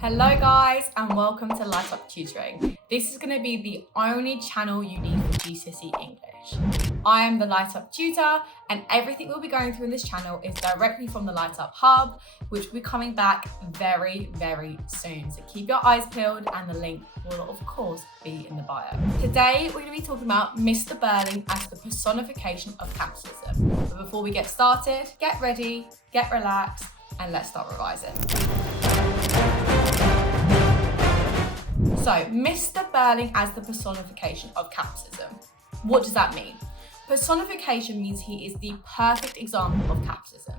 Hello guys and welcome to Light Up Tutoring. This is going to be the only channel you need for GCSE English. I am the Light Up Tutor and everything we'll be going through in this channel is directly from the Light Up Hub, which will be coming back very soon. So keep your eyes peeled and the link will of course be in the bio. Today we're going to be talking about Mr Birling as the personification of capitalism. But before we get started, get ready, get relaxed and let's start revising. So, Mr. Birling as the personification of capitalism. What does that mean? Personification means he is the perfect example of capitalism.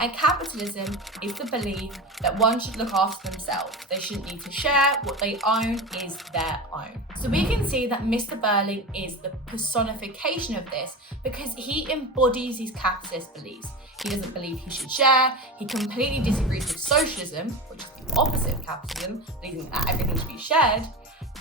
And capitalism is the belief that one should look after themselves. They shouldn't need to share. What they own is their own. So we can see that Mr. Birling is the personification of this because he embodies these capitalist beliefs. He doesn't believe he should share. He completely disagrees with socialism, which is the opposite of capitalism, believing that everything should be shared.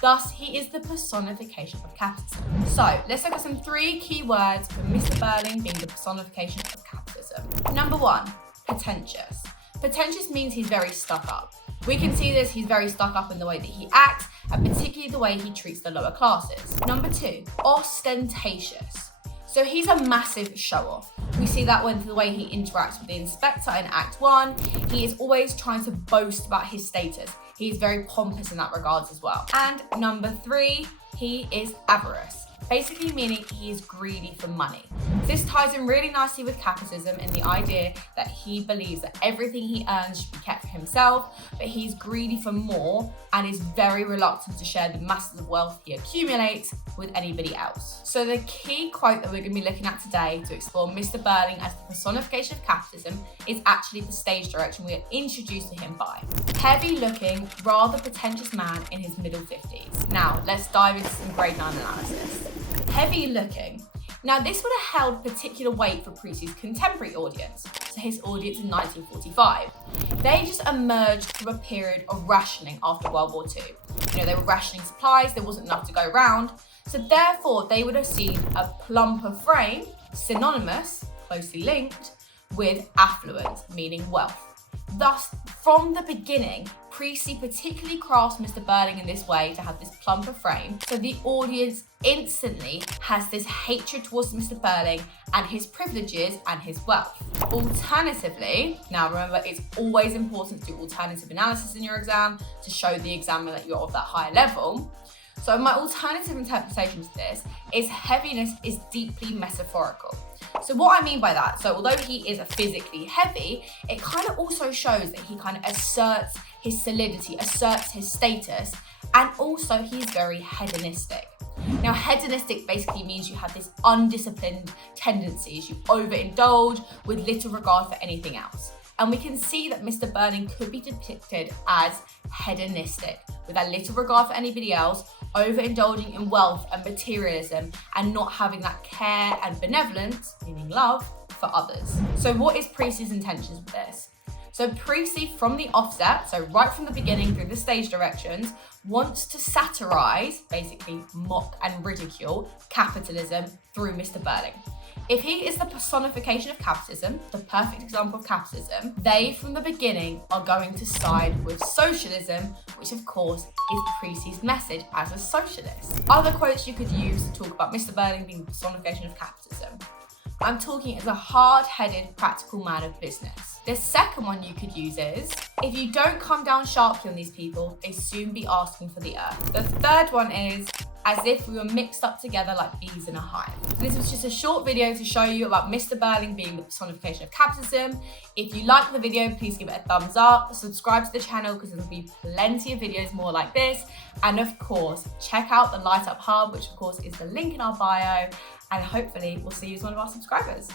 Thus, he is the personification of capitalism. So, let's look at some 3 key words for Mr. Birling being the personification of capitalism. Number 1, pretentious. Pretentious means he's very stuck up. We can see this, he's very stuck up in the way that he acts, and particularly the way he treats the lower classes. Number 2, ostentatious. So he's a massive show-off. We see that when the way he interacts with the inspector in Act 1, he is always trying to boast about his status. He is very pompous in that regards as well. And number 3, he is avarice. Basically meaning he is greedy for money. This ties in really nicely with capitalism and the idea that he believes that everything he earns should be kept for himself, but he's greedy for more and is very reluctant to share the masses of wealth he accumulates with anybody else. So the key quote that we're going to be looking at today to explore Mr. Birling as the personification of capitalism is actually the stage direction we are introduced to him by. Heavy-looking, rather pretentious man in his middle 50s. Now, let's dive into some grade 9 analysis. Heavy-looking. Now, this would have held particular weight for Priestley's contemporary audience, so his audience in 1945. They just emerged from a period of rationing after World War II. They were rationing supplies, there wasn't enough to go around, so therefore they would have seen a plumper frame, synonymous, closely linked, with affluence, meaning wealth. Thus, from the beginning, Priestley particularly crafts Mr. Birling in this way to have this plumper frame, so the audience instantly has this hatred towards Mr. Birling and his privileges and his wealth. Alternatively, now remember it's always important to do alternative analysis in your exam to show the examiner that you're of that higher level. So my alternative interpretation to this is heaviness is deeply metaphorical. So what I mean by that, so although he is physically heavy, it kind of also shows that he kind of asserts his solidity, asserts his status, and also he's very hedonistic. Now, hedonistic basically means you have this undisciplined tendencies, you overindulge with little regard for anything else. And we can see that Mr. Birling could be depicted as hedonistic, with a little regard for anybody else, overindulging in wealth and materialism, and not having that care and benevolence, meaning love, for others. So what is Priestley's intentions with this? So Priestley, from the offset, so right from the beginning through the stage directions, wants to satirize, basically mock and ridicule, capitalism through Mr. Birling. If he is the personification of capitalism, the perfect example of capitalism, they from the beginning are going to side with socialism, which of course is Priestley's message as a socialist. Other quotes you could use to talk about Mr. Birling being the personification of capitalism. I'm talking as a hard-headed, practical man of business. The second one you could use is, if you don't come down sharply on these people, they soon be asking for the earth. The third one is, as if we were mixed up together like bees in a hive. This was just a short video to show you about Mr. Birling being the personification of capitalism. If you like the video, please give it a thumbs up, subscribe to the channel because there will be plenty of videos more like this. And of course, check out the Light Up Hub, which of course is the link in our bio. And hopefully we'll see you as one of our subscribers.